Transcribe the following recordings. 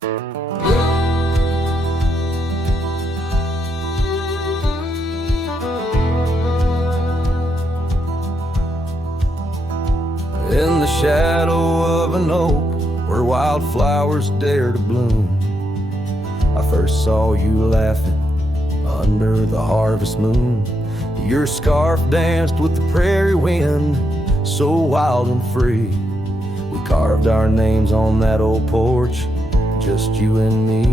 In the shadow of an oak where wildflowers dare to bloom, I first saw you laughing under the harvest moon. Your scarf danced with the prairie wind, so wild and free. We carved our names on that old porch, just you and me.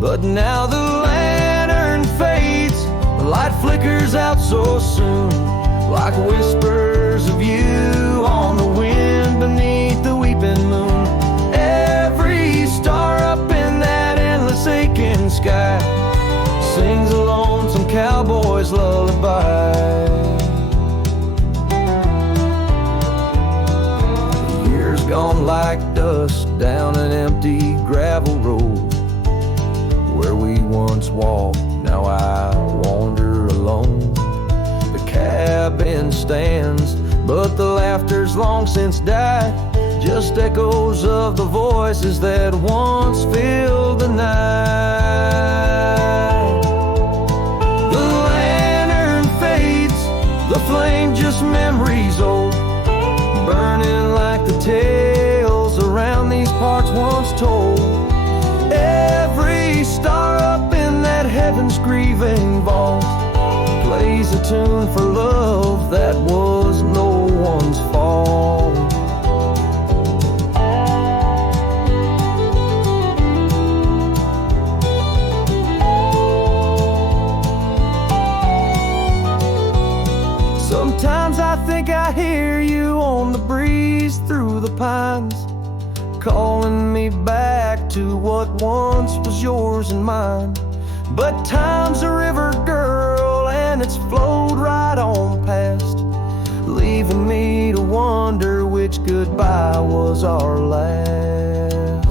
But now the lantern fades, the light flickers out so soon, like whispers of you on the wind beneath the weeping moon. Every star up in that endless aching sky sings a lonesome cowboy's lullaby. Years gone like dust down an empty gravel road, where we once walked, now I wander alone. The cabin stands, but the laughter's long since died, just echoes of the voices that once filled the night. The lantern fades, the flame just memories old, burning like the tales around these parts once told. Every star up in that heaven's grieving vault plays a tune for love that was no one's fault. Sometimes I think I hear you on the breeze through the pines, calling me back to what once was yours and mine. But time's a river, girl, and it's flowed right on past, leaving me to wonder which goodbye was our last.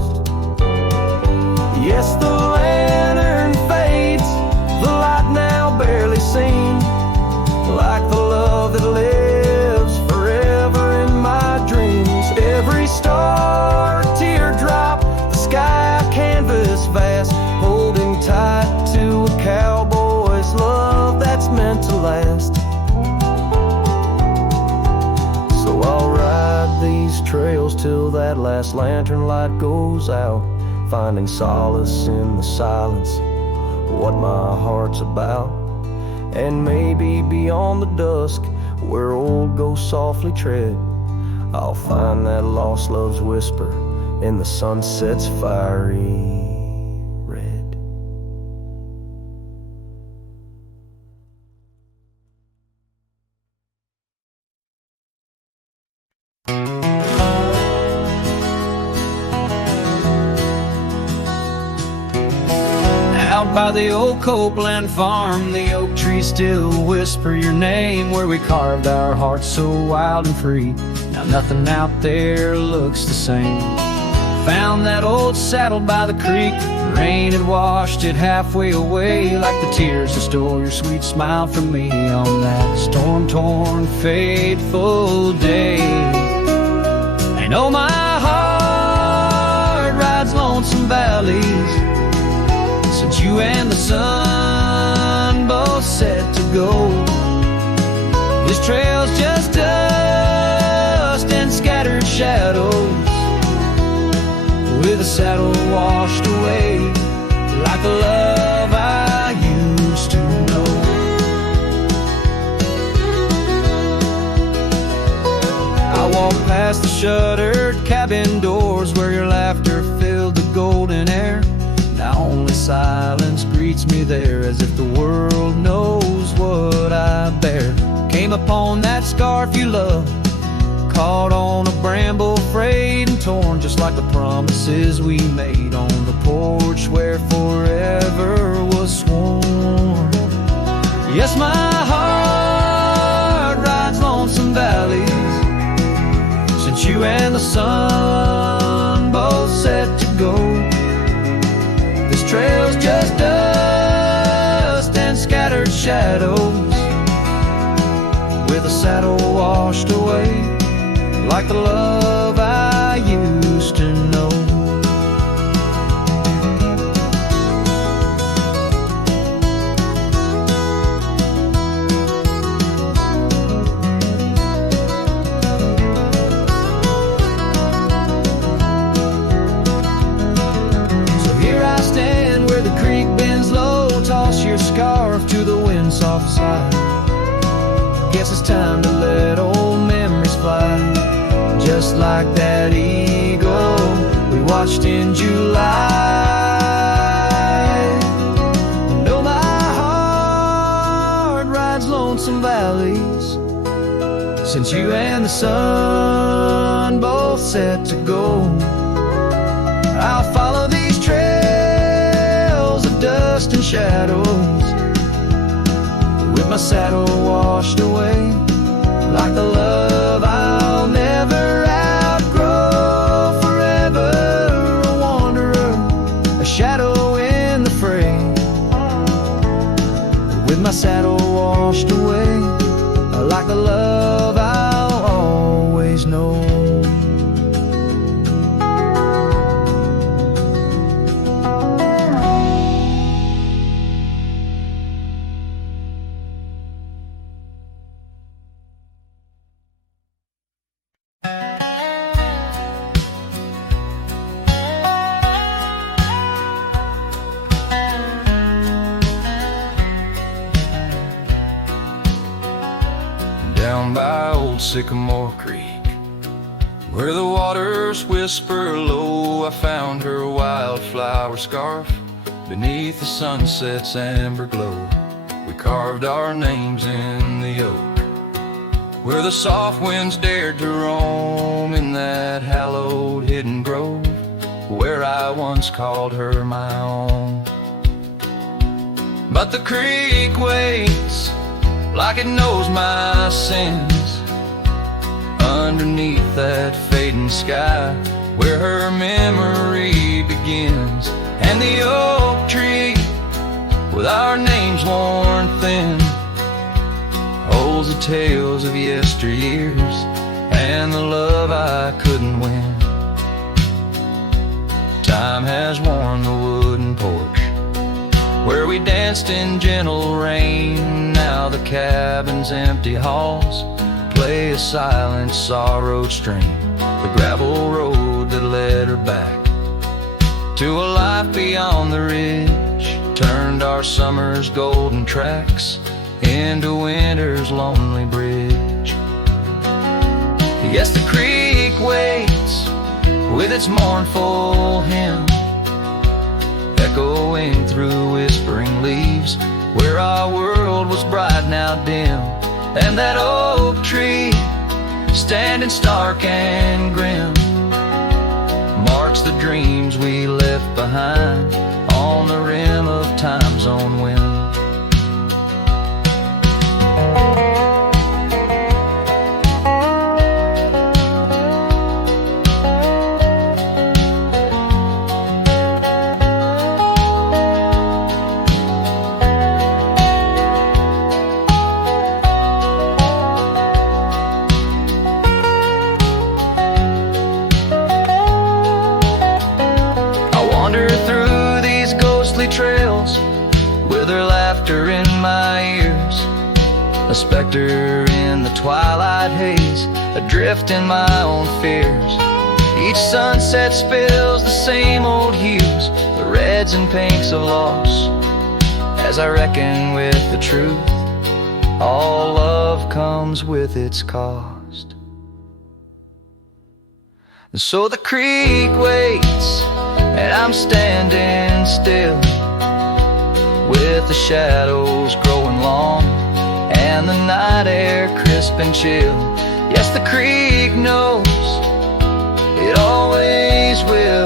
Yes, the lantern fades, the light now barely seen, like the love that lives forever in my dreams. Every star a teardrop, the sky a canvas vast, holding tight to a cowboy's love that's meant to last. So I'll ride these trails till that last lantern light goes out, finding solace in the silence, what my heart's about. And maybe beyond the dusk, where old ghosts softly tread, I'll find that lost love's whisper in the sunset's fiery red. Out by the old Copeland farm, the oak trees still whisper your name, where we carved our hearts so wild and free. Now nothing out there looks the same. Found that old saddle by the creek, rain had washed it halfway away, like the tears that stole your sweet smile from me on that storm-torn, fateful day. And oh, my heart rides lonesome valleys since you and the sun both set to go. This trail's just dust and scattered shadows, with a saddle washed away, like the love I used to know. I walked past the shuttered cabin doors, where your laughter filled the golden air. Now only silence greets me there, as if the world knows what I bear. Came upon that scarf you loved, caught on a bramble, frayed and torn, just like the promises we made on the porch where forever was sworn. Yes, my heart rides lonesome valleys since you and the sun both set to go. This trail's just dust and scattered shadows, with a saddle washed away, like the love I used to know. time to let old memories fly. Just like that eagle we watched in July. Know my heart rides lonesome valleys since you and the sun both set to go. I'll follow these trails of dust and shadows, with my saddle washed away, like the love I'll never outgrow. Forever a wanderer, a shadow in the fray, with my saddle washed away, like the love I'll always know. Down by old Sycamore Creek, where the waters whisper low, I found her wildflower scarf beneath the sunset's amber glow. We carved our names in the oak, where the soft winds dared to roam, in that hallowed hidden grove, where I once called her my own. But the creek waits like it knows my sins, underneath that fading sky, where her memory begins. And the oak tree, with our names worn thin, holds the tales of yesteryears and the love I couldn't win. Time has worn the wooden porch, where we danced in gentle rain. Now the cabin's empty halls play a silent sorrowed strain. The gravel road that led her back to a life beyond the ridge turned our summer's golden tracks into winter's lonely bridge. Yes, the creek waits with its mournful hymn, echoing through whispering leaves, where our world was bright now dim. And that oak tree, standing stark and grim, marks the dreams we left behind on the rim of time's own wind. Trails with her laughter in my ears, a specter in the twilight haze, adrift in my own fears. Each sunset spills the same old hues, the reds and pinks of loss, as I reckon with the truth, all love comes with its cost. And so the creek waits, and I'm standing still, with the shadows growing long and the night air crisp and chill. Yes, the creek knows, it always will,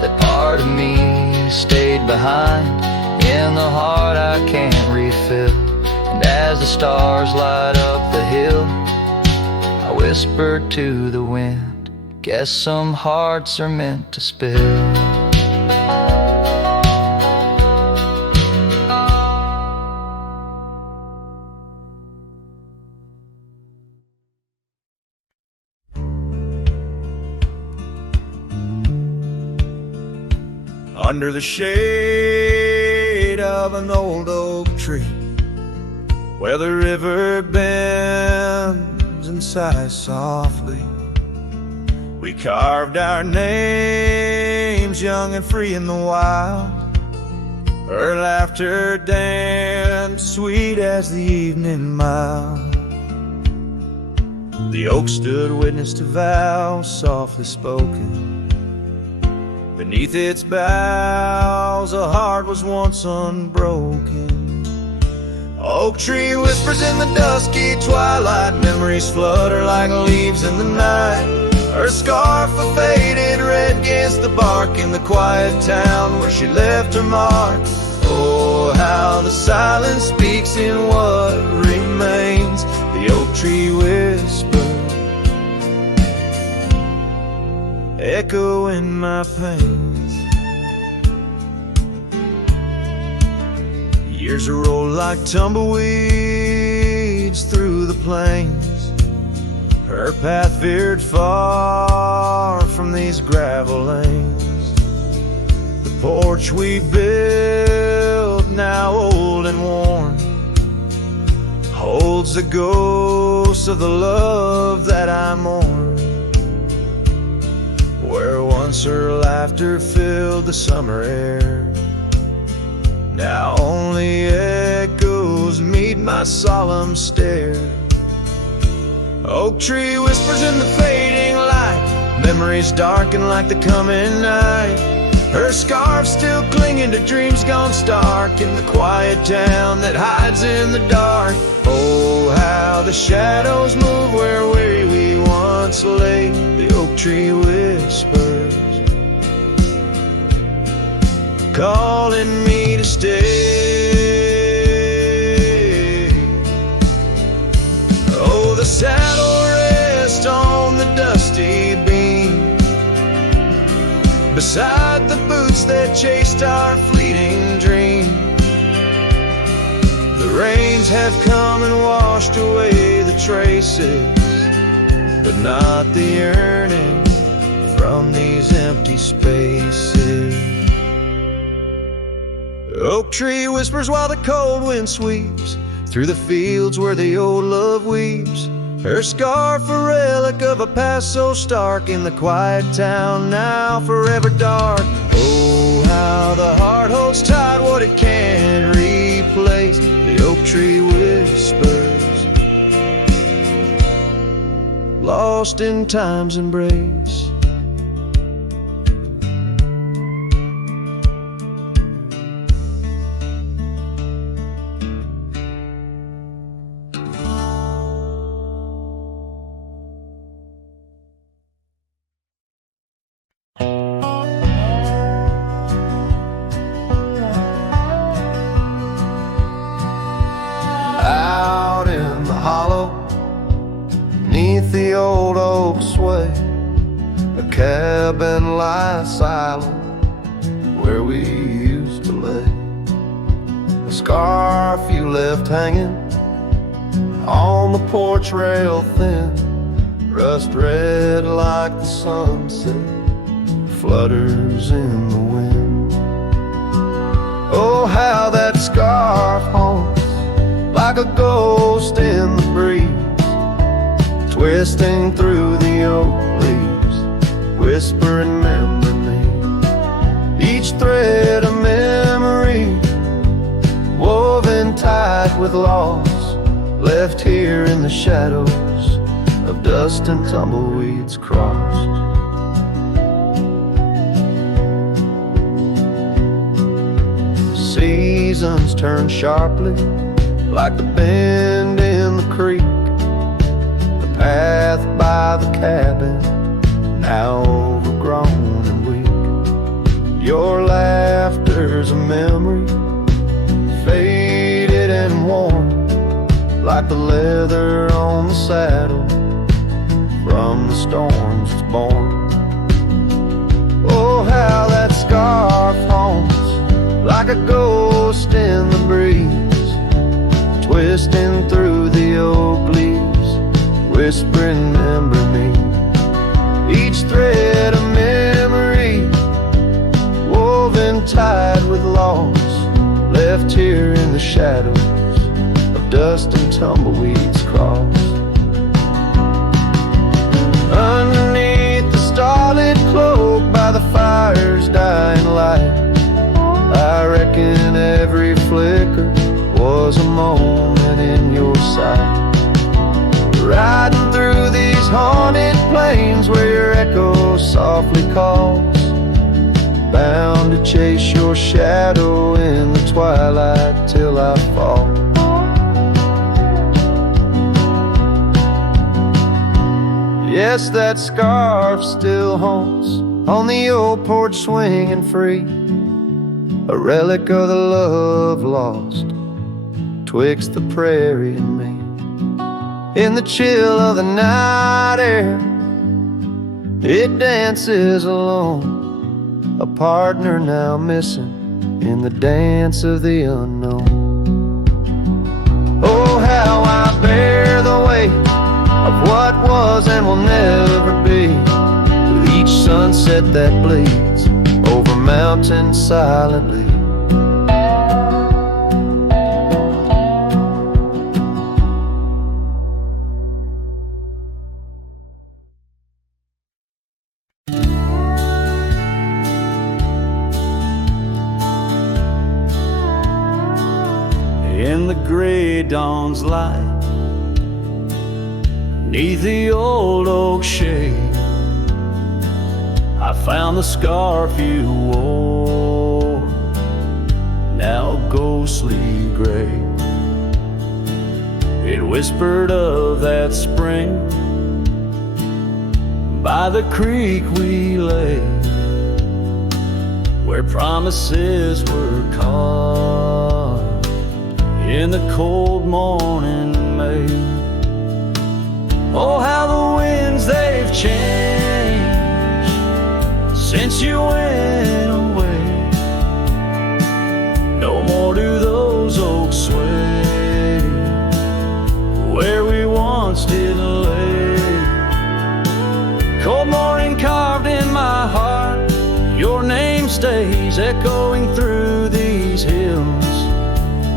that part of me stayed behind in the heart I can't refill. And as the stars light up the hill, I whispered to the wind, guess some hearts are meant to spill. Under the shade of an old oak tree, where the river bends and sighs softly, we carved our names young and free in the wild. Her laughter danced sweet as the evening mild. The oak stood witness to vows softly spoken. Beneath its boughs a heart was once unbroken. Oak tree whispers in the dusky twilight, memories flutter like leaves in the night. Her scarf a faded red against the bark in the quiet town where she left her mark. Oh, how the silence speaks in what remains. The oak tree whispers, echo in my pains. Years roll like tumbleweeds through the plains. Her path veered far from these gravel lanes. The porch we built, now old and worn, holds the ghost of the love that I mourn. Where once her laughter filled the summer air, now only echoes meet my solemn stare. Oak tree whispers in the fading light, memories darken like the coming night. Her scarf still clinging to dreams gone stark in the quiet town that hides in the dark. Oh, how the shadows move where we once lay. The oak tree whispers, calling me to stay. Oh, the saddle rests on the dusty beam, beside the boots that chased our fleeting dream. The rains have come and washed away the traces, but not the yearning from these empty spaces. Oak tree whispers while the cold wind sweeps through the fields where the old love weeps. Her scarf a relic of a past so stark in the quiet town now forever dark. Oh, how the heart holds tight what it can't replace. The oak tree whispers, lost in time's embrace. Out in the hollow, neath the old oak sway, a cabin lies silent where we used to lay. A scarf you left hanging on the porch rail thin, rust red like the sunset flutters in the wind. Oh, how that scarf haunts like a ghost in the breeze, twisting through the oak leaves, whispering remember me. Each thread a memory, woven tight with loss, left here in the shadows of dust and tumbleweeds crossed. Seasons turn sharply like the bend in the creek, the path by the cabin now overgrown and weak. Your laughter's a memory, faded and worn, like the leather on the saddle from the storms it's born. Oh, how that scarf haunts like a ghost in the breeze, twisting through the oak leaves, whispering remember me. Each thread a memory, woven tight with loss, left here in the shadows of dust and tumbleweeds crossed. Underneath the starlit cloak by the fire's dying light, I reckon every flicker was a moment in your sight. Riding through the echo softly calls, bound to chase your shadow in the twilight till I fall. Yes, that scarf still haunts on the old porch swinging free, a relic of the love lost twixt the prairie and me. In the chill of the night air, it dances alone, a partner now missing in the dance of the unknown. Oh, how I bear the weight of what was and will never be, with each sunset that bleeds over mountains silently. In the gray dawn's light, 'neath the old oak shade, I found the scarf you wore, now ghostly gray. It whispered of that spring by the creek we lay, where promises were carved in the cold morning May. Oh, how the winds they've changed since you went away. No more do those oaks sway where we once did lay. Cold morning carved in my heart, your name stays echoing through these hills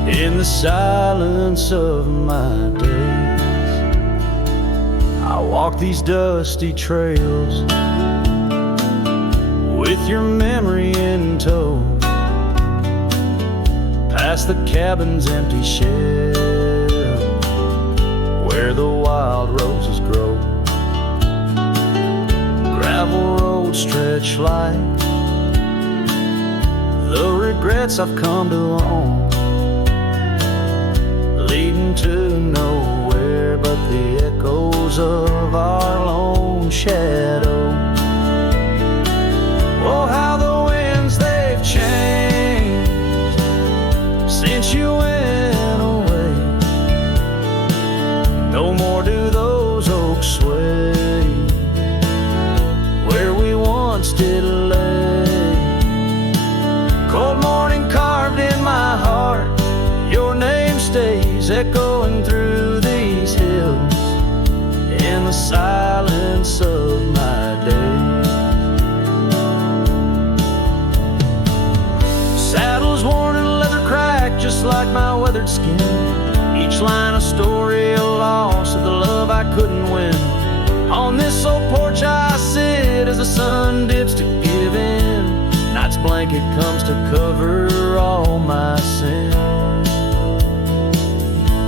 in the silence of my days. I walk these dusty trails with your memory in tow, past the cabin's empty shell where the wild roses grow. Gravel roads stretch like the regrets I've come to own, leading to nowhere but the echoes of our lone shadow. Oh, how the winds they've changed since you went away. No more do those oaks sway where we once did lay. Cold morning carved in my heart, your name stays echoing through these hills in the silence of my days. Saddles worn and leather cracked just like my weathered skin, each line a story, a loss of the love I couldn't win. On this old porch I sit as the sun dips to give in, night's blanket comes to cover all my sins.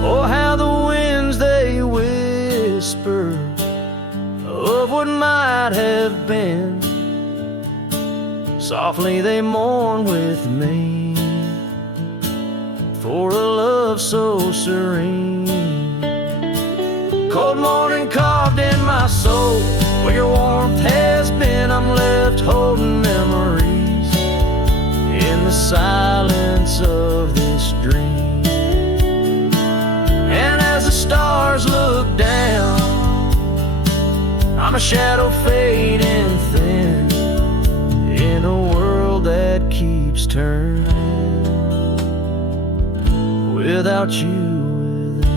Oh, how the winds they whisper of what might have been, softly they mourn with me for a love so serene. Cold morning carved in my soul, where your warmth has been, I'm left holding memories in the silence of this dream. And as the stars look down, I'm a shadow fading thin in a world that keeps turning without you within.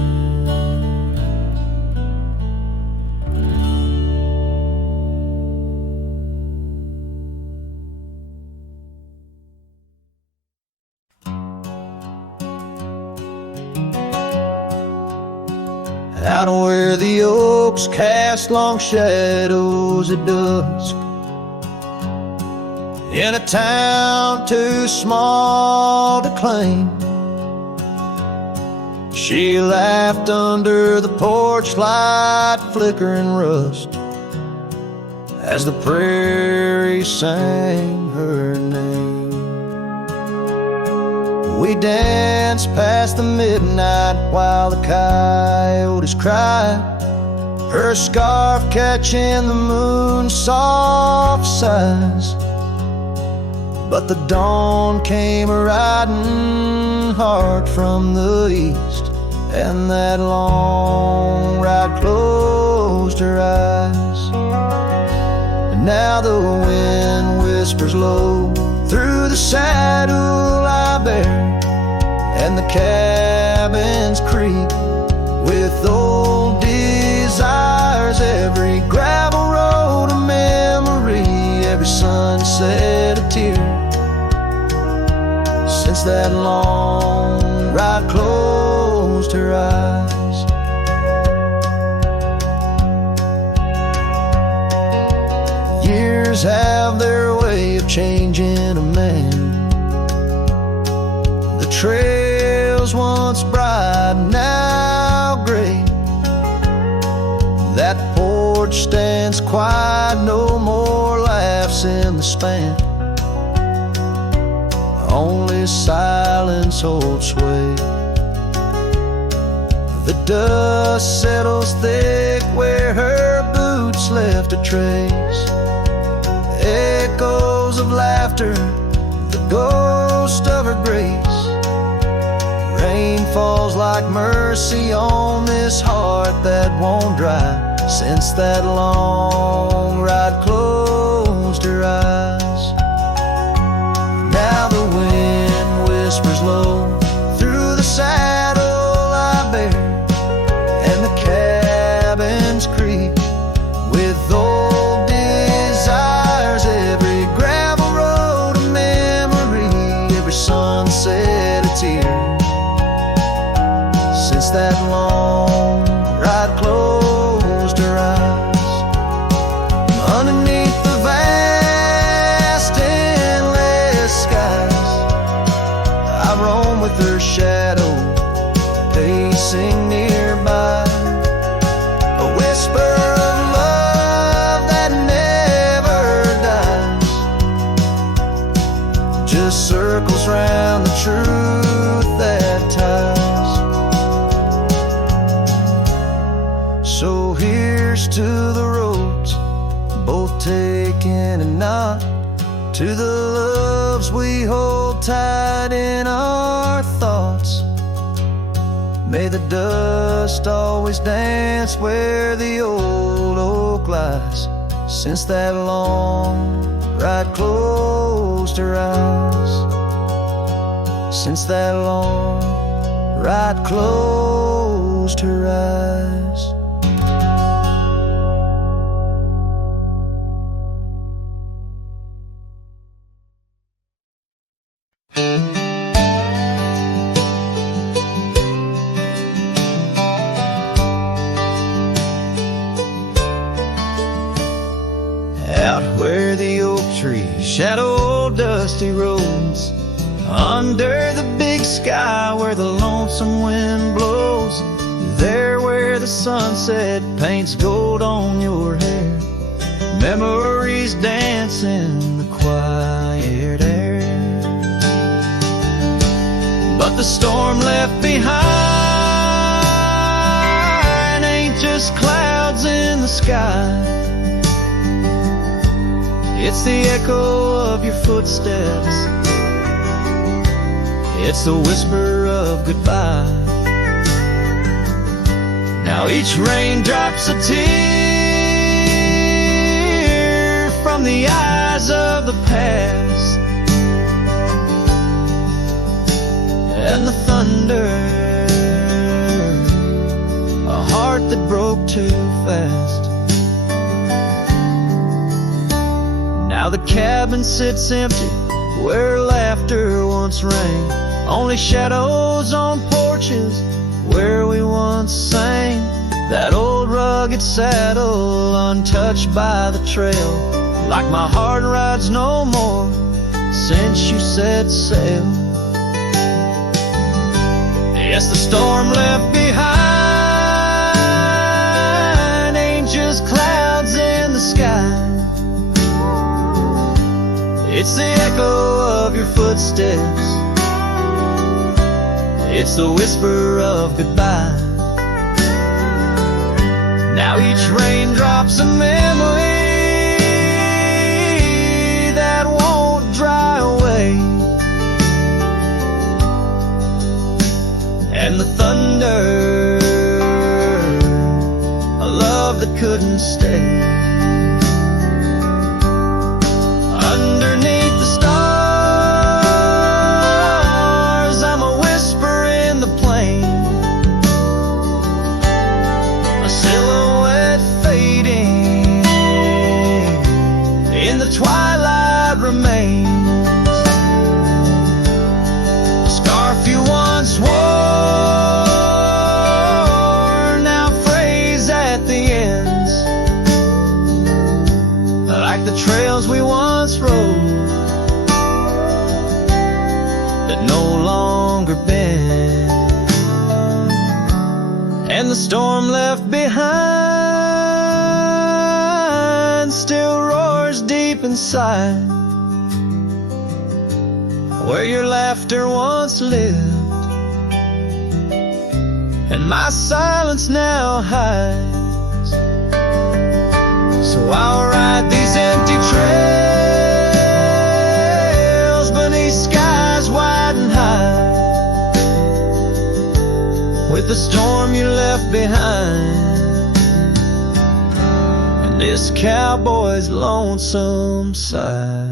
Out where the oaks cast long shadows at dusk, in a town too small to claim, she laughed under the porch light flickering rust as the prairie sang her name. We danced past the midnight while the coyotes cried, her scarf catching the moon's soft sighs. But the dawn came riding hard from the east, and that long ride closed her eyes. And now the wind whispers low through the saddle I bear, and the cabins creak with old desires. Every gravel road a memory, every sunset a tear, since that long ride closed her eyes. Years have their way of changing a man. The trails once bright, now gray. That porch stands quiet, no more laughs in the span. Only silence holds sway. The dust settles thick where her boots left a trace. Echoes of laughter, the ghost of her grace. Rain falls like mercy on this heart that won't dry, since that long ride closed her eyes. Now the wind whispers low through the saddle I bear, and the cabins creak with old desires. Every gravel road a memory, every sunset a tear, since that long ride closed her eyes. Underneath the vast endless skies, I roam with her shadow, pacing nearby. A whisper of love that never dies, just circles round the truth that ties. So here's to the roads, both taken and not, to the loves we hold tight in our thoughts. May the dust always dance where the old oak lies, since that long ride closed her eyes, since that long ride closed her eyes. Out where the oak trees shadow dusty roads, under the big sky where the lonesome wind blows, there where the sunset paints gold on your hair, memories dance in the quiet air. But the storm left behind ain't just clouds in the sky, it's the echo of your footsteps, it's the whisper of goodbye. Now each raindrop's a tear from the eyes of the past, and the thunder, a heart that broke too fast. Now the cabin sits empty where laughter once rang, only shadows on porches where we once sang. That old rugged saddle untouched by the trail, like my heart rides no more since you set sail. Yes, the storm left behind ain't just clouds in the sky, It's the echo of your footsteps. It's the whisper of goodbye. Now each raindrop's a memory that won't dry away. And the thunder, a love that couldn't stay. Underneath the stars, I'm a whisper in the plain, a silhouette fading in the twilight remains. A scarf you once wore, now frays at the ends, like the trails we once rode that no longer bend. And the storm left behind still roars deep inside, where your laughter once lived and my silence now hides. So I'll ride these empty trails beneath skies wide and high, with the storm you left behind and this cowboy's lonesome side.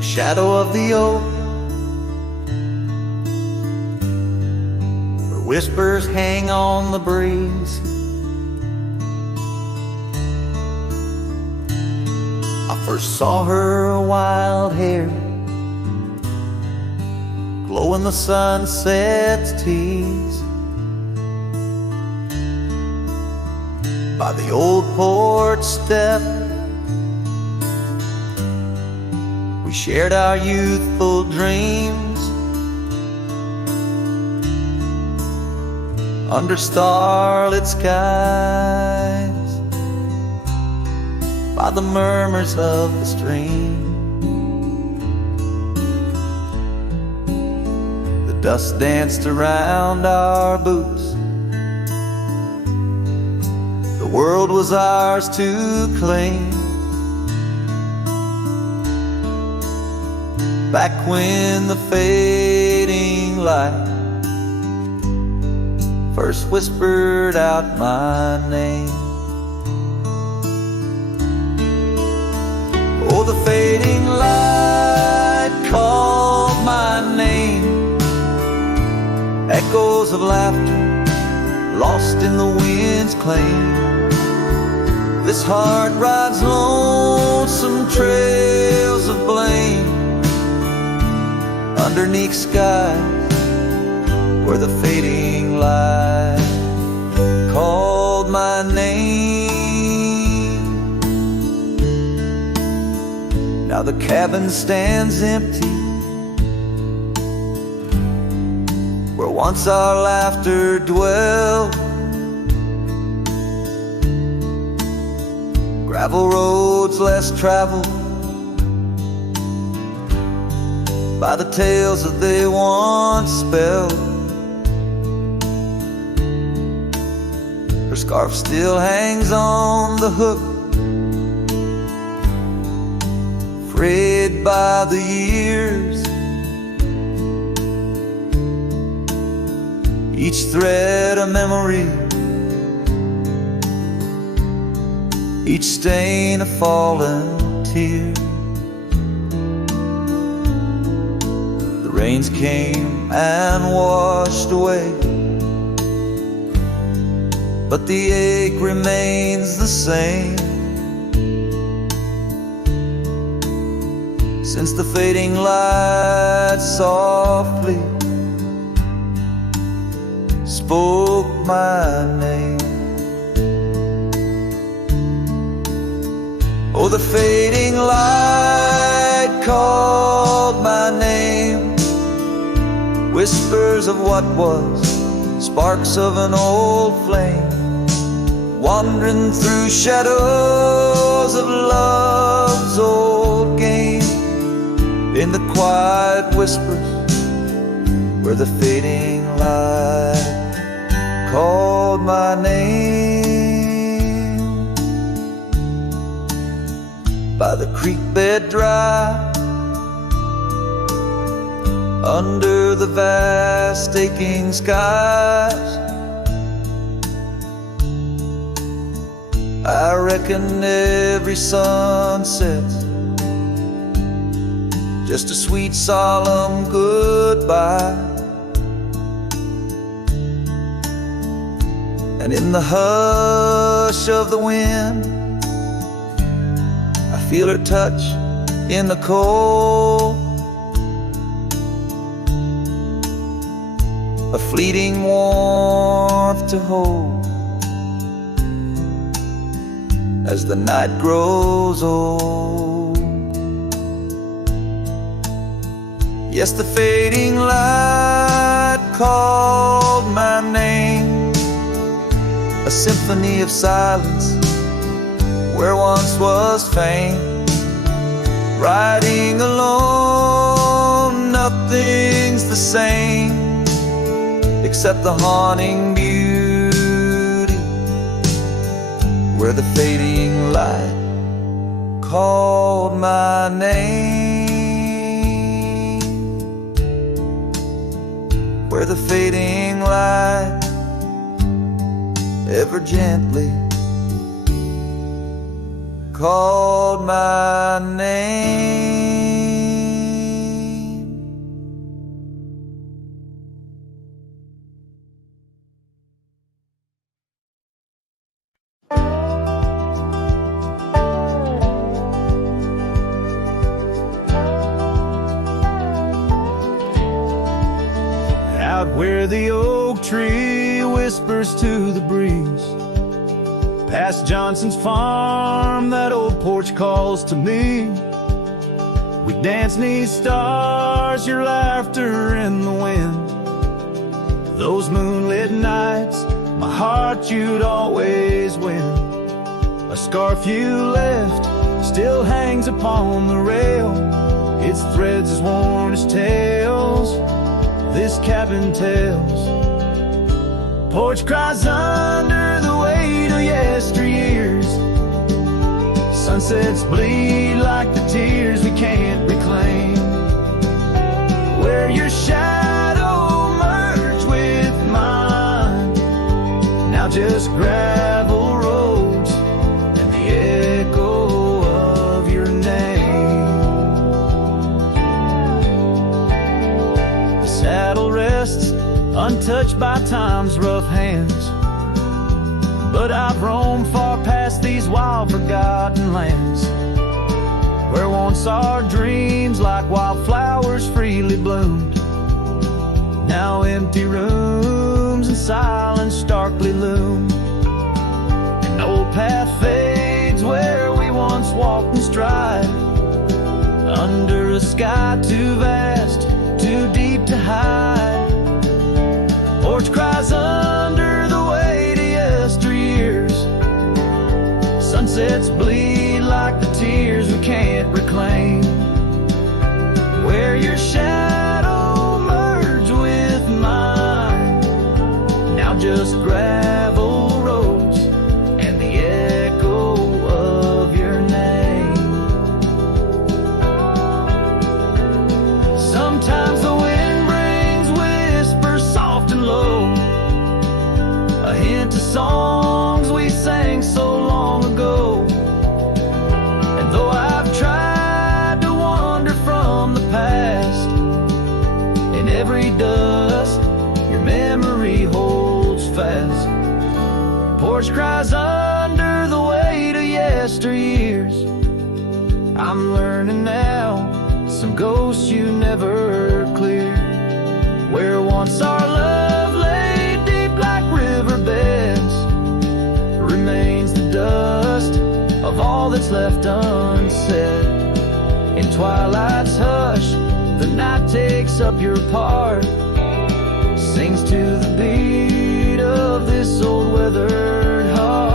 Shadow of the oak, where whispers hang on the breeze, I first saw her wild hair glow in the sunset's tease, by the old porch step. We shared our youthful dreams under starlit skies, by the murmurs of the stream. The dust danced around our boots. The world was ours to claim. Back when the fading light first whispered out my name. Oh, the fading light called my name. Echoes of laughter lost in the wind's claim. This heart rides lonesome trails of blame underneath skies where the fading light called my name. Now the cabin stands empty, where once our laughter dwelled. Gravel roads less traveled by the tales that they once spelled. Her scarf still hangs on the hook, frayed by the years. Each thread a memory, each stain a fallen tear. The rains came and washed away, but the ache remains the same. Since the fading light softly spoke my name. Oh, the fading light called my name. Whispers of what was, sparks of an old flame, wandering through shadows of love's old game. In the quiet whispers where the fading light called my name. By the creek bed dry, under the vast aching skies, I reckon every sunset's just a sweet solemn goodbye. And in the hush of the wind, I feel her touch in the cold, a fleeting warmth to hold as the night grows old. Yes, the fading light called my name, a symphony of silence where once was fame. Riding alone, nothing's the same except the haunting beauty where the fading light called my name, where the fading light ever gently called my name. Out where the oak tree whispers to the breeze, past Johnson's farm, that old porch calls to me. We dance 'neath stars, your laughter in the wind. Those moonlit nights, my heart you'd always win. A scarf you left still hangs upon the rail, its threads as worn as tales this cabin tells. Porch cries under the weight of yesteryears. Sunsets bleed like the tears we can't reclaim. Where your shadow merged with mine, now just gravel roads and the echo of your name. The saddle rests untouched by time's rough hands, but I've roamed far past these wild forgotten lands, where once our dreams like wildflowers freely bloomed. Now empty rooms and silence starkly loom. An old path fades where we once walked in stride, under a sky too vast, too deep to hide. Porch cries under the weight of yesteryears. Sunsets bleed like the tears we can't reclaim. Where your shadow merged with mine, now just gravel roads and the echo of your name. Sometimes the wind brings whispers soft and low, a hint of songs we sang so long ago. And though I've tried to wander from the past, in every dust your memory holds fast. Porch cries under the weight of yesteryears. I'm learning now, some ghosts you never cleared, where once our love lay deep that's left unsaid. In twilight's hush, the night takes up your part, sings to the beat of this old weathered heart.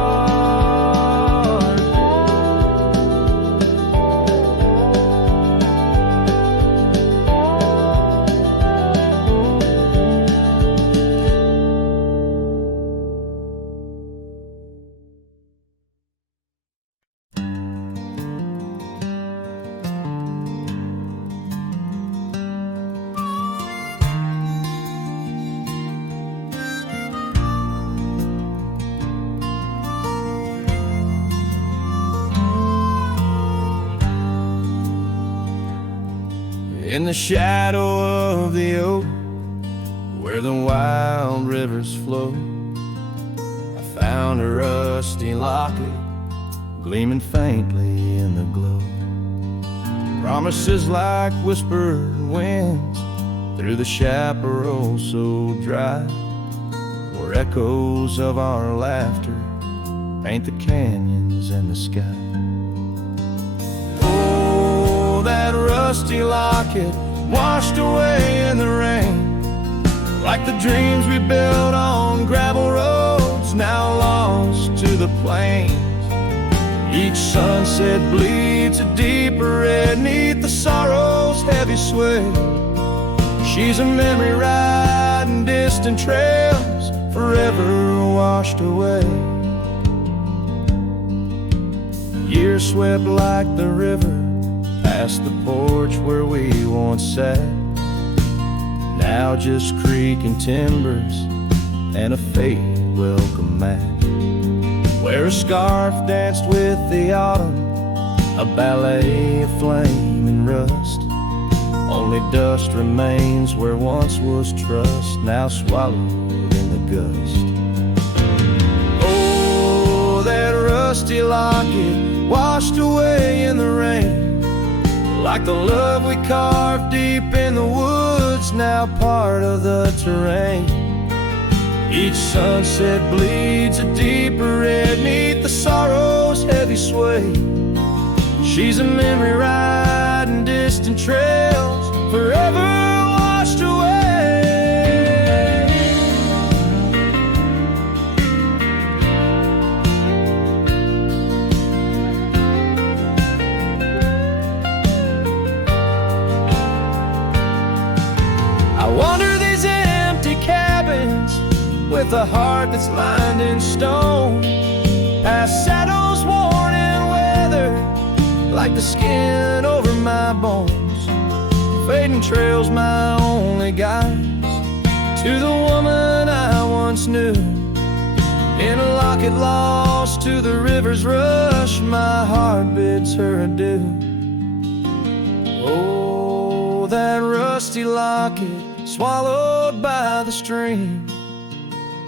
In the shadow of the oak, where the wild rivers flow, I found a rusty locket gleaming faintly in the glow. Promises like whispered winds through the chaparral so dry, where echoes of our laughter paint the canyons and the sky. That rusty locket washed away in the rain, like the dreams we built on gravel roads now lost to the plains. Each sunset bleeds a deeper red neath the sorrow's heavy sway. She's a memory riding distant trails, forever washed away. Years swept like the river past the porch where we once sat, now just creaking timbers and a faded welcome mat, where a scarf danced with the autumn, a ballet of flame and rust. Only dust remains where once was trust, now swallowed in the gust. Oh, that rusty locket washed away in the rain, like the love we carved deep in the woods, now part of the terrain. Each sunset bleeds a deeper red neath the sorrow's heavy sway. She's a memory riding distant trails, forever washed away. I wander these empty cabins with a heart that's lined in stone, past shadows worn and weathered like the skin over my bones. Fading trails my only guides to the woman I once knew. In a locket lost to the river's rush, my heart bids her adieu. Oh, that rusty locket swallowed by the stream,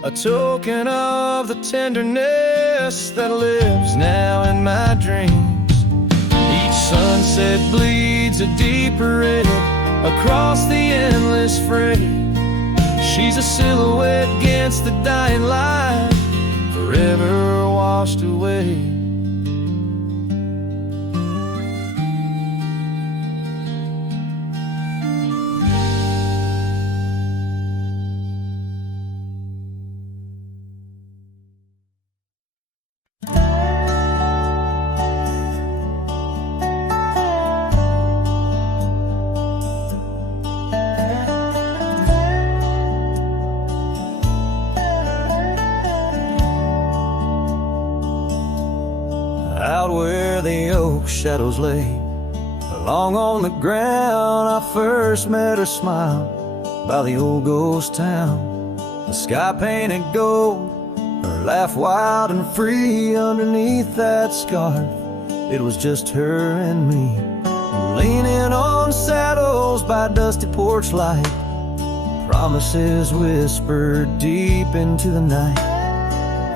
a token of the tenderness that lives now in my dreams. Each sunset bleeds a deeper red across the endless fray. She's a silhouette against the dying light, forever washed away. Out where the oak shadows lay, along on the ground I first met her smile, by the old ghost town. The sky painted gold, her laugh wild and free underneath that scarf. It was just her and me, leaning on saddles by dusty porch light, promises whispered deep into the night.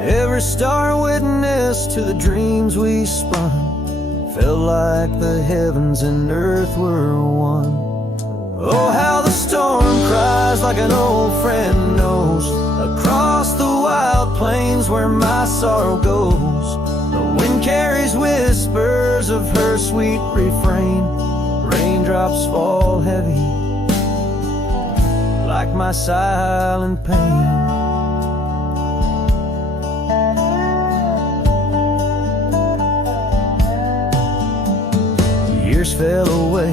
Every star witness to the dreams we spun, felt like the heavens and earth were one. Oh, how the storm cries like an old friend knows, across the wild plains where my sorrow goes. The wind wind carries whispers of her sweet refrain. Raindrops fall heavy, like my silent pain. Years fell away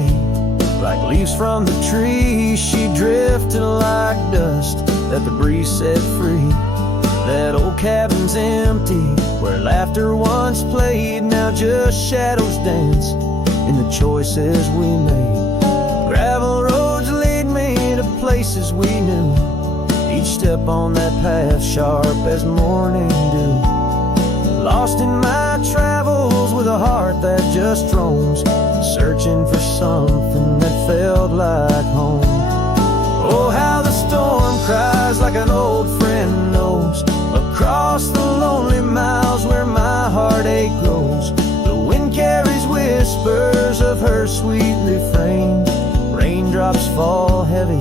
like leaves from the tree. She drifted like dust that the breeze set free. That old cabin's empty, where laughter once played. Now just shadows dance in the choices we made. Gravel roads lead me to places we knew. Each step on that path sharp as morning dew. Lost in my travels with a heart that just roams, searching for something that felt like home. Oh, how the storm cries like an old friend knows, across the lonely miles where my heartache grows. The wind carries whispers of her sweet refrain. Raindrops fall heavy,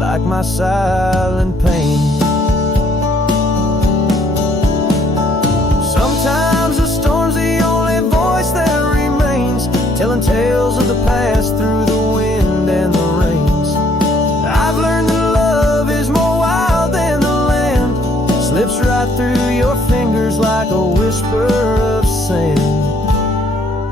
like my silent pain. Sometimes the storm's the only voice that remains, telling tales of the past through the wind and the rains. I've learned that love is more wild than the land, slips right through your fingers like a whisper of sand.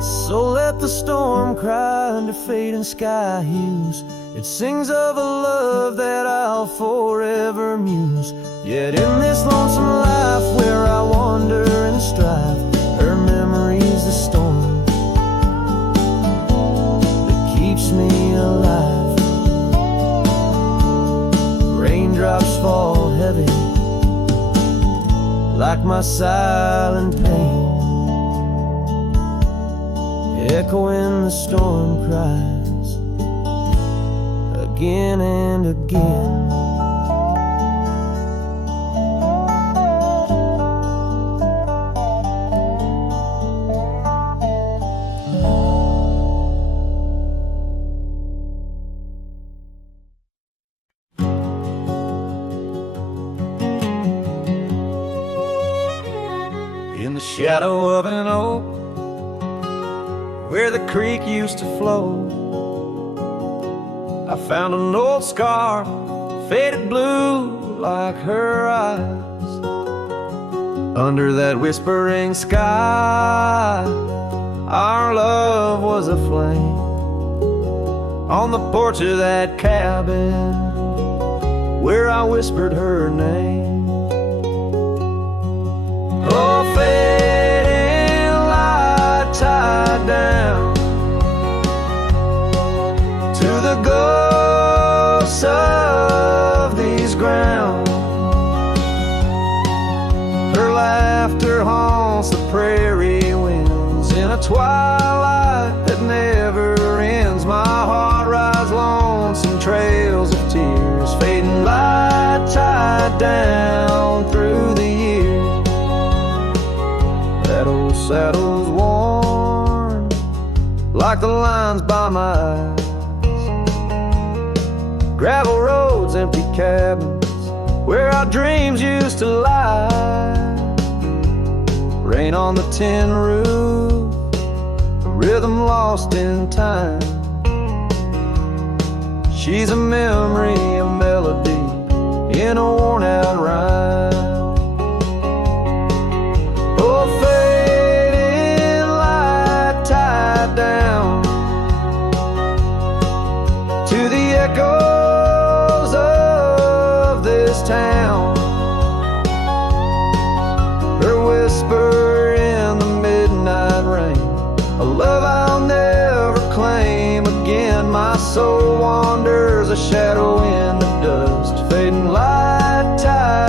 So let the storm cry under fading sky hues. It sings of a love that I'll forever muse. Yet in this lonesome life where I wander and strive, her memory's the storm that keeps me alive. Raindrops fall heavy, like my silent pain, echoing the storm cries again and again. In the shadow of an oak where the creek used to flow, I found an old scar, faded blue like her eyes. Under that whispering sky, our love was a flame. On the porch of that cabin where I whispered her name. Oh, fading light tied down to the ghosts of these grounds. Her laughter haunts the prairie winds in a twilight that never ends. My heart rides lonesome trails of tears, fading light tied down through the years. That old saddle's worn like the lines by my eyes. Gravel roads, empty cabins where our dreams used to lie. Rain on the tin roof, a rhythm lost in time. She's a memory, a melody in a worn out rhyme. Oh, fading light tied down to the echoes of this town. Her whisper in the midnight rain, a love I'll never claim again. My soul wanders a shadow in the dust, fading light tide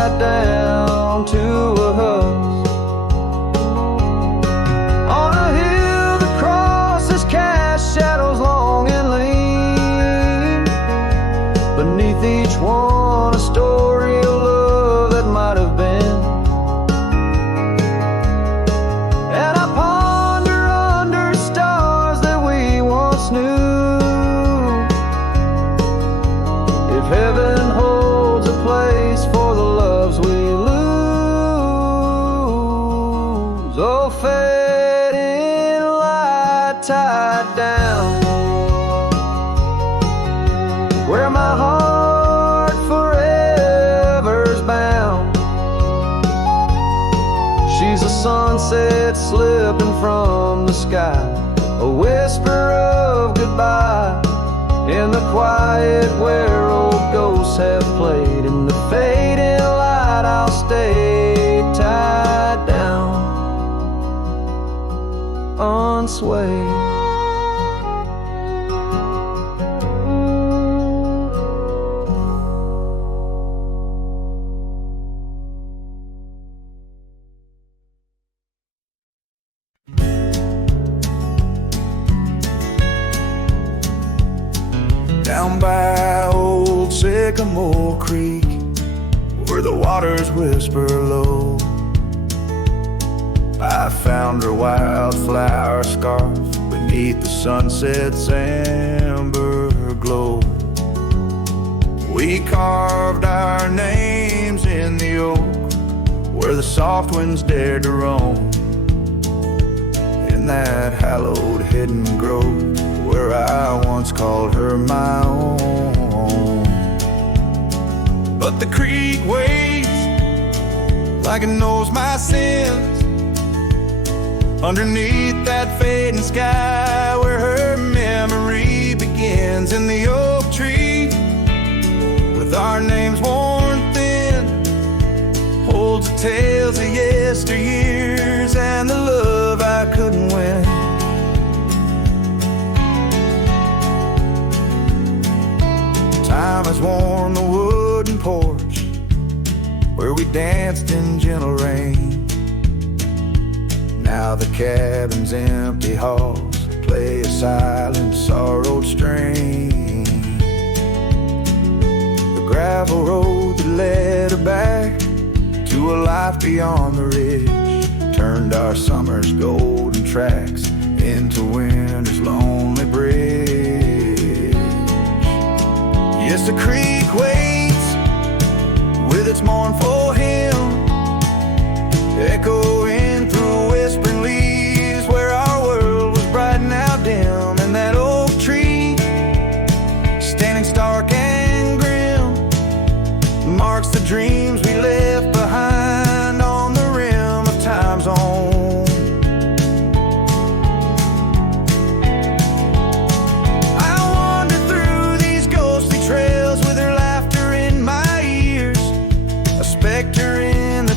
sunset slipping from the sky, a whisper of goodbye in the quiet where old ghosts have played. In the fading light I'll stay tied down, unswayed. Down by old Sycamore Creek, where the waters whisper low, I found her wildflower scarf beneath the sunset's amber glow. We carved our names in the oak, where the soft winds dared to roam, in that hallowed hidden grove where I once called her my own. But the creek waves like it knows my sins, underneath that fading sky where her memory begins. In the oak tree, with our names worn thin, holds the tales of yesteryears and the love I couldn't win. Time has worn the wooden porch where we danced in gentle rain. Now the cabin's empty halls play a silent, sorrowed strain. The gravel road that led her back to a life beyond the ridge turned our summer's golden tracks into winter's lonely bridge. Yes, the creek waits with its mournful hymn, echoing through whispering leaves where our world was bright and now dim. And that oak tree, standing stark and grim, marks the dreams we left behind on the rim of time's own.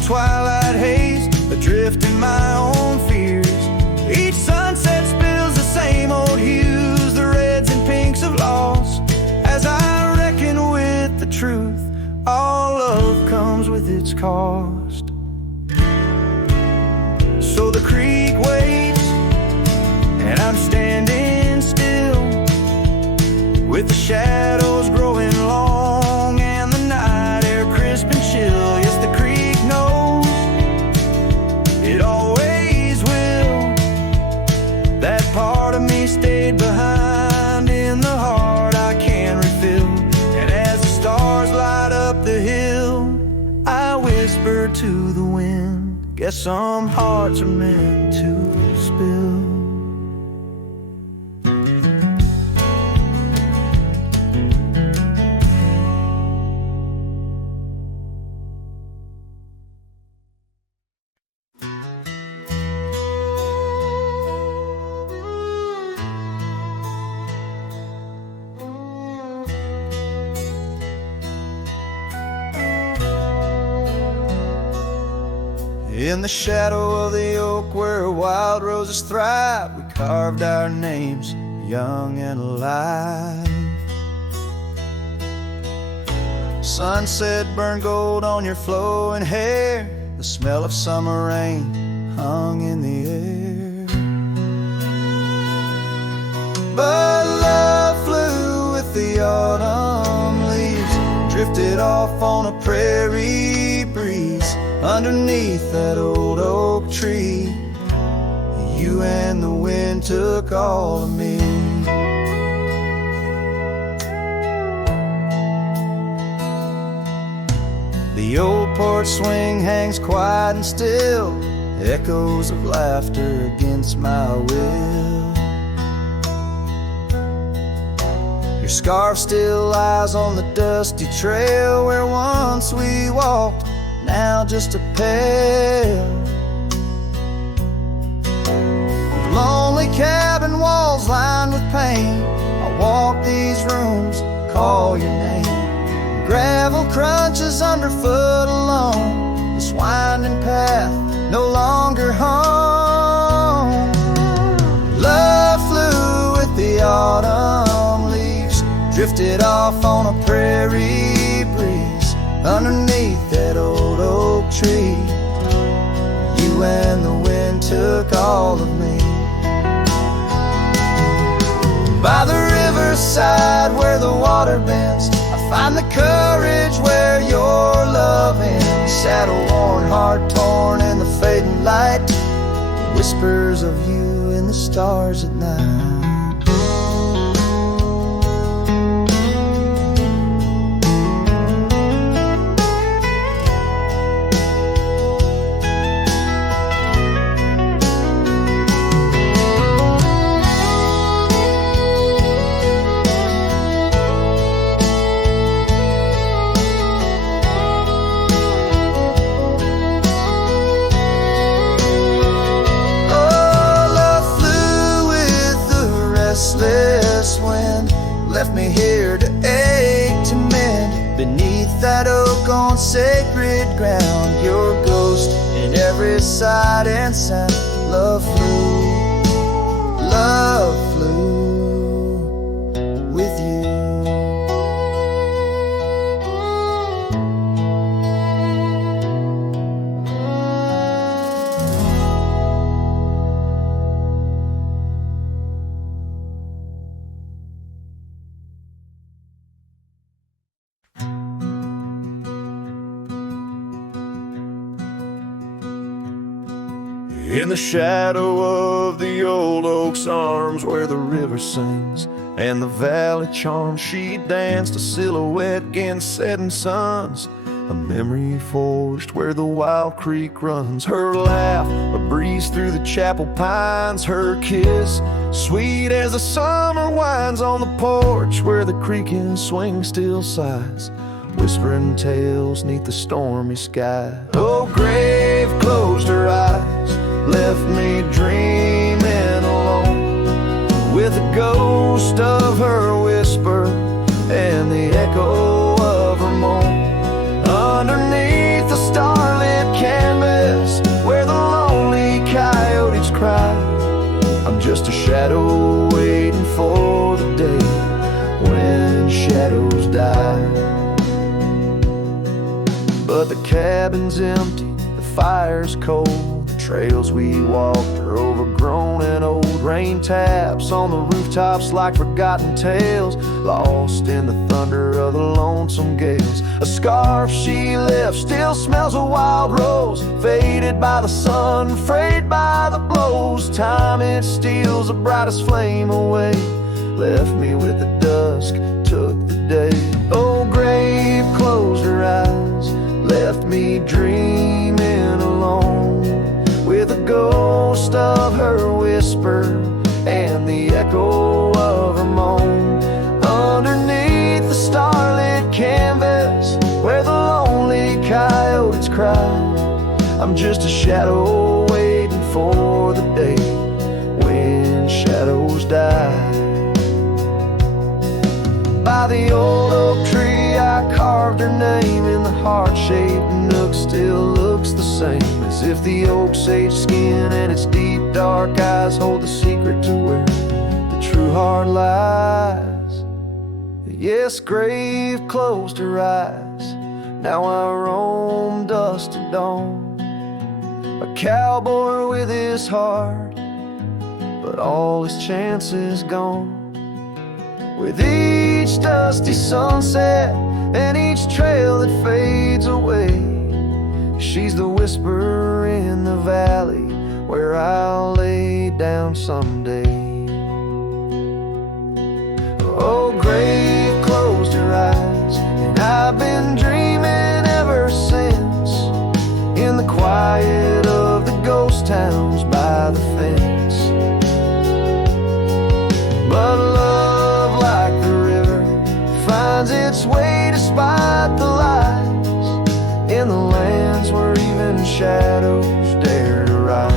Twilight haze, adrift in my own fears. Each sunset spills the same old hues, the reds and pinks of loss. As I reckon with the truth, all love comes with its cost. So the creek waits, and I'm standing still, with the shadows growing long and the night air crisp and chill. Yes, the creek knows, it always will. That part of me stayed behind in the heart I can't refill. And as the stars light up the hill, I whisper to the wind, guess some hearts are meant to spill. In the shadow of the oak where wild roses thrive, we carved our names young and alive. Sunset burned gold on your flowing hair, the smell of summer rain hung in the air. But love flew with the autumn leaves, drifted off on a prairie breeze. Underneath that old oak tree, you and the wind took all of me. The old porch swing hangs quiet and still, echoes of laughter against my will. Your scarf still lies on the dusty trail where once we walked, now just a pale cabin walls lined with paint. I walk these rooms, call your name. Gravel crunches underfoot alone, this winding path no longer home. Love flew with the autumn leaves, drifted off on a prairie breeze. Underneath that old oak tree, you and the wind took all of me. By the riverside where the water bends, I find the courage where your love ends. Saddle worn, heart torn in the fading light, whispers of you in the stars at night. Left me here to ache, to mend beneath that oak on sacred ground. Your ghost in every sight and sound. Love flew with you. In the shadow of the old oak's arms, where the river sings and the valley charms, she danced a silhouette against setting suns, a memory forged where the wild creek runs. Her laugh, a breeze through the chapel pines, her kiss, sweet as the summer winds on the porch where the creaking swing still sighs, whispering tales neath the stormy sky. Oh, grave closed her eyes, left me dreaming alone, with the ghost of her whisper and the echo of her moan. Underneath the starlit canvas where the lonely coyotes cry, I'm just a shadow waiting for the day when shadows die. But the cabin's empty, the fire's cold, trails we walked are overgrown and old. Rain taps on the rooftops like forgotten tales, lost in the thunder of the lonesome gales. A scarf she left still smells a wild rose, faded by the sun, frayed by the blows. Time it steals the brightest flame away, left me with the dusk, took the day. Oh, grave closed her eyes, left me dreaming alone, with the ghost of her whisper and the echo of her moan. Underneath the starlit canvas where the lonely coyotes cry, I'm just a shadow waiting for the day when shadows die. By the old oak tree I carved her name in the heart-shaped nook, still looks the same, as if the oak's aged skin and its deep dark eyes hold the secret to where the true heart lies. Yes, grave closed her eyes, now I roam dusk to dawn, a cowboy with his heart, but all his chances gone. With each dusty sunset and each trail that fades away, she's the whisper in the valley where I'll lay down someday. Oh, grave closed her eyes, and I've been dreaming ever since, in the quiet of the ghost towns by the fence. But love, like the river, finds its way despite the lies, in the lands where even shadows dare to rise.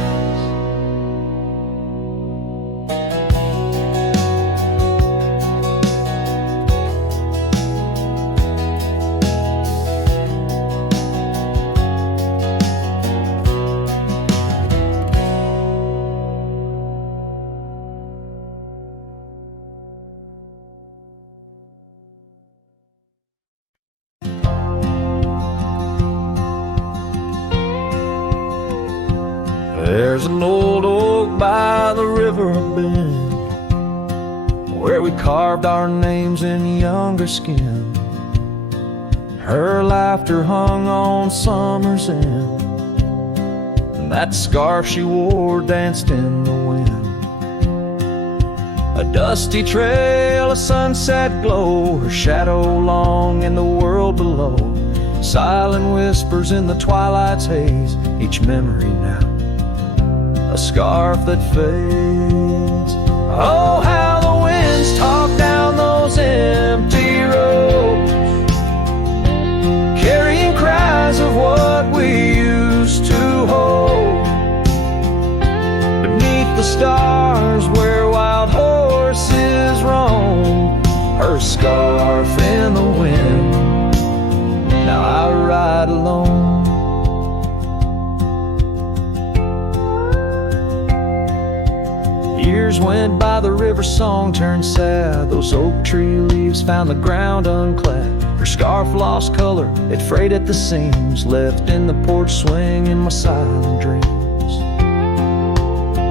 There's an old oak by the river bend where we carved our names in younger skin. Her laughter hung on summer's end, and that scarf she wore danced in the wind. A dusty trail, a sunset glow, her shadow long in the world below. Silent whispers in the twilight's haze, each memory now a scarf that fades. Oh, how the winds talk down those empty roads, carrying cries of what we used to hold. Beneath the stars where wild horses roam, her scarf in the wind, now I ride alone. Years went by, the river song turned sad. Those oak tree leaves found the ground unclad. Her scarf lost color, it frayed at the seams, left in the porch swing in my silent dreams.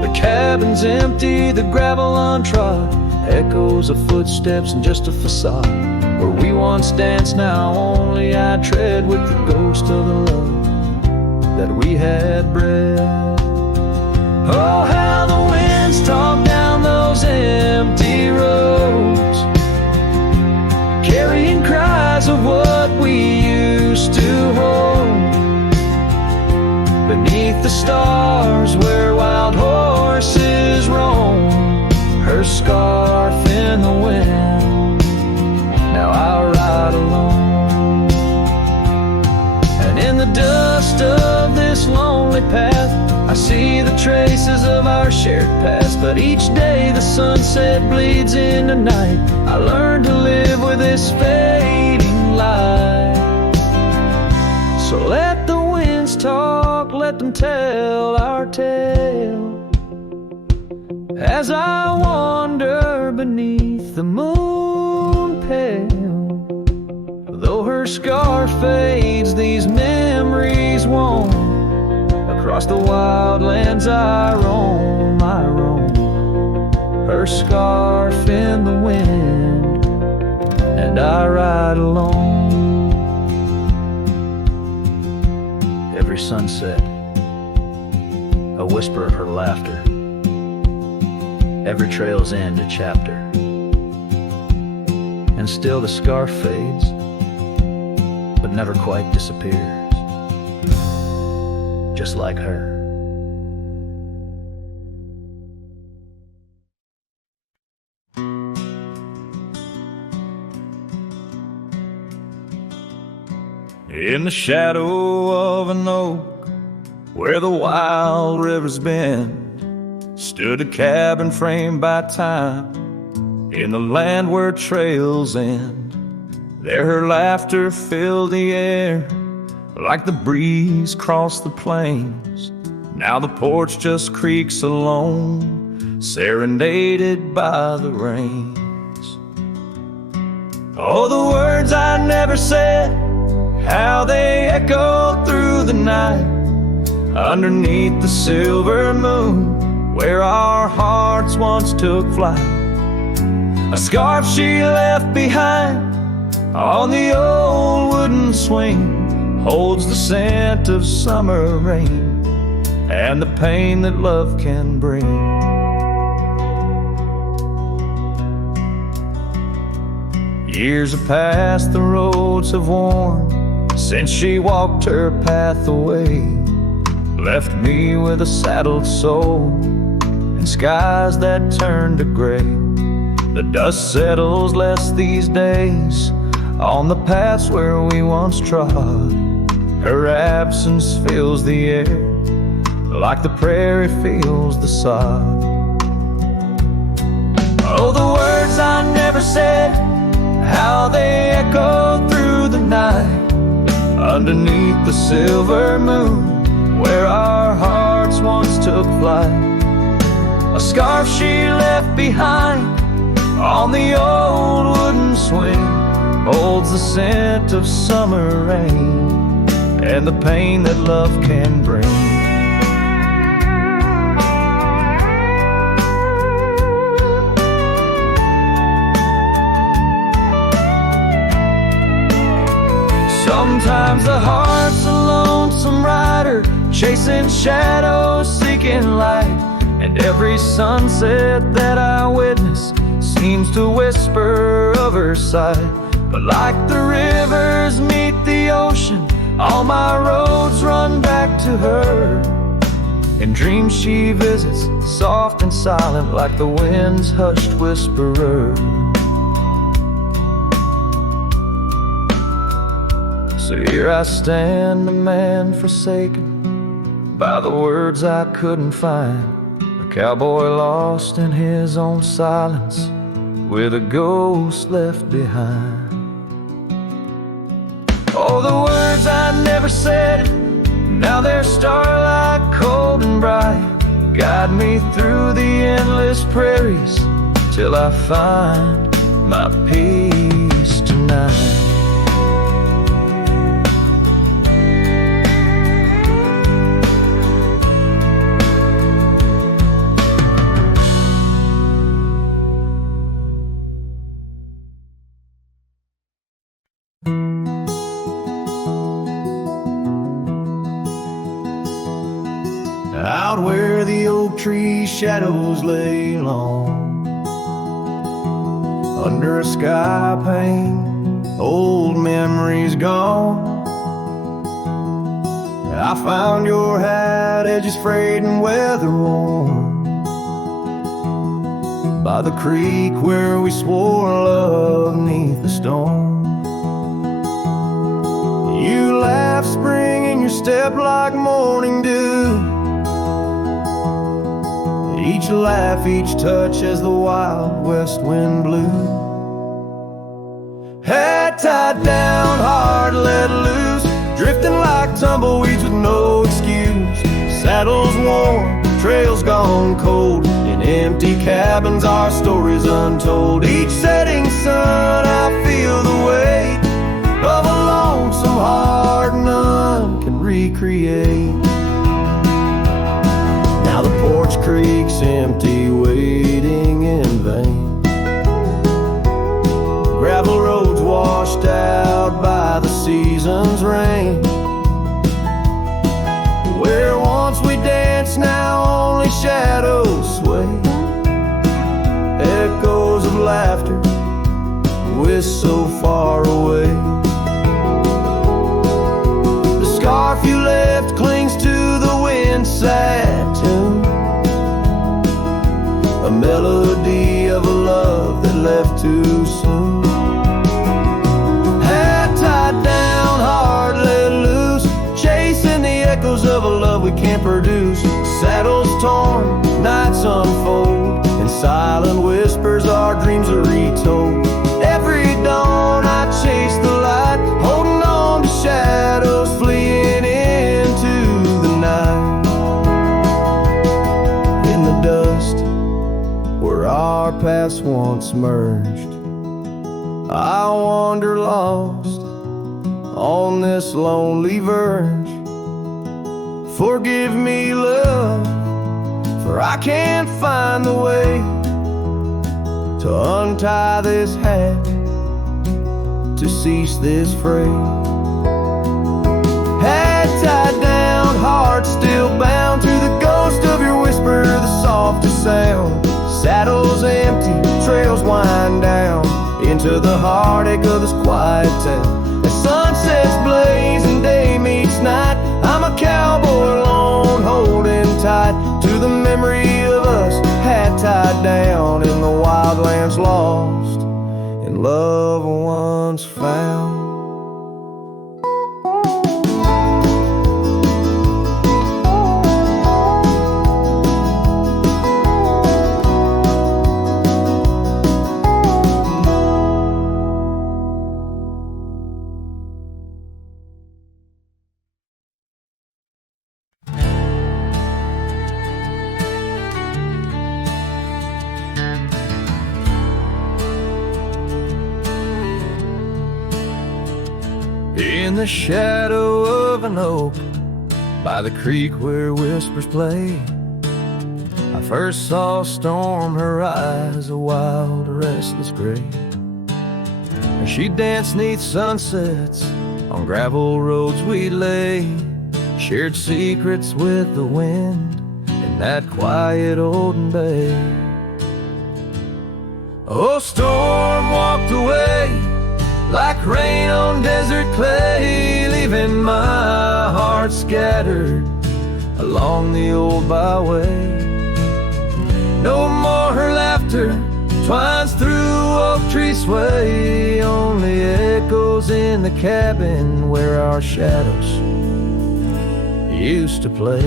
The cabin's empty, the gravel untrod, echoes of footsteps and just a facade. Where we once danced, now only I tread with the ghost of the love that we had bred. Oh, how the winds talk down those empty roads, carrying cries of what we used to hold. Beneath the stars where wild horses roam, her scarf in the wind, now I ride alone. And in the dust of this lonely path, I see the traces of our shared past. But each day the sunset bleeds into night, I learn to live with this fading light. So let the winds talk, let them tell our tale, as I wander beneath the moon pale. Though her scarf fades, these memories won't. Across the wild lands I roam, her scarf in the wind, and I ride alone. Every sunset, a whisper of her laughter, every trail's end a chapter, and still the scarf fades, but never quite disappears, just like her. In the shadow of an oak where the wild rivers bend, stood a cabin framed by time in the land where trails end. There her laughter filled the air like the breeze crossed the plains. Now the porch just creaks alone, serenaded by the rains. Oh, the words I never said, how they echoed through the night, underneath the silver moon, where our hearts once took flight. A scarf she left behind on the old wooden swing holds the scent of summer rain and the pain that love can bring. Years have passed, the roads have worn since she walked her path away, left me with a saddled soul and skies that turn to gray. The dust settles less these days on the paths where we once trod. Her absence fills the air like the prairie feels the sod. Oh, the words I never said, how they echoed through the night, underneath the silver moon, where our hearts once took flight. A scarf she left behind on the old wooden swing holds the scent of summer rain and the pain that love can bring. Sometimes the heart's a lonesome rider, chasing shadows, seeking light. And every sunset that I witness seems to whisper of her sight. But like the rivers meet the ocean, all my roads run back to her. In dreams she visits, soft and silent, like the wind's hushed whisperer. So here I stand, a man forsaken by the words I couldn't find, a cowboy lost in his own silence, with a ghost left behind. Oh, the words I never said, now they're starlight, cold and bright, guide me through the endless prairies till I find my peace tonight. Out where the oak tree shadows lay long, under a sky pane, old memories gone. I found your hat, edges frayed and weather worn, by the creek where we swore love neath the storm. You laughed spring in your step like morning dew, each laugh, each touch as the wild west wind blew. Head tied down, heart let loose, drifting like tumbleweeds with no excuse. Saddles worn, trails gone cold, in empty cabins our stories untold. Each setting sun I feel the weight of a lonesome heart none can recreate. Now the porch creak's empty, waiting in vain. Gravel roads washed out by the season's rain. Where once we danced, now only shadows sway. Echoes of laughter, we're so far away. The scarf you left clings to the wind, sad tune, a melody of a love that left too soon. Head tied down, heart let loose, chasing the echoes of a love we can't produce. Saddles torn, nights unfold, in silent whispers our dreams are retold. Every dawn I chase the light, holding on to shadows, fleeing into the night. In the dust where our paths once merged, I wander lost on this lonely verge. Forgive me, love, for I can't find the way to untie this hat, to cease this fray. Head tied down, heart still bound to the ghost of your whisper, the softest sound. Saddles empty, trails wind down into the heartache of this quiet town. As sunsets blaze and day meets night, I'm a cowboy alone, holding tight to the memory of us, hat tied down in the wildlands, lost in love once found. In the shadow of an oak, by the creek where whispers play, I first saw a storm, her eyes a wild, restless gray. She danced 'neath sunsets On gravel roads we lay, shared secrets with the wind in that quiet olden bay. Oh, storm walked away like rain on desert clay, leaving my heart scattered along the old byway. No more her laughter twines through oak tree sway, only echoes in the cabin where our shadows used to play.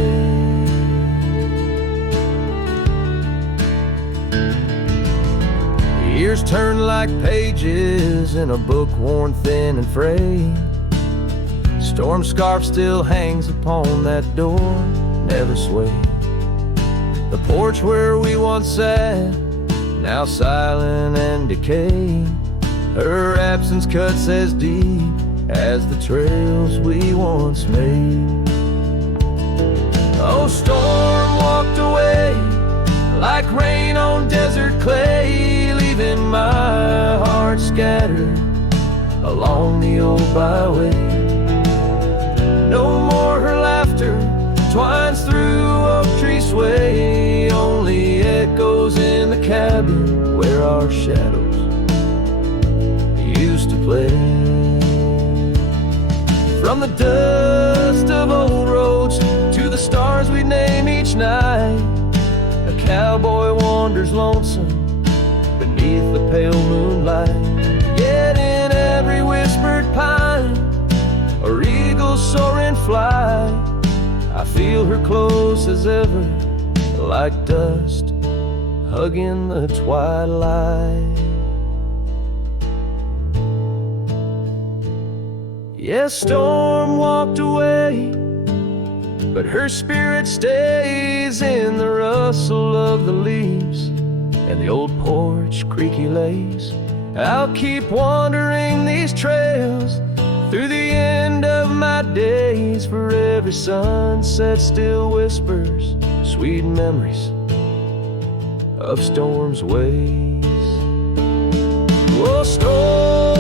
Years turn like pages in a book worn thin and frayed. Storm scarf still hangs upon that door, never swayed. The porch where we once sat, now silent and decayed. Her absence cuts as deep as the trails we once made. Oh, storm walked away like rain on desert clay, leaving my heart scattered along the old byway. No more her laughter twines through oak tree sway, only echoes in the cabin where our shadows used to play. From the dust of old roads to the stars we name each night, a cowboy wanders lonesome beneath the pale moonlight. Yet in every whispered pine or eagle soaring fly, I feel her close as ever, like dust hugging the twilight. Yes, storm walked away, but her spirit stays in the rustle of the leaves and the old porch creaky lays. I'll keep wandering these trails through the end of my days, for every sunset still whispers sweet memories of storm's ways. Oh, storm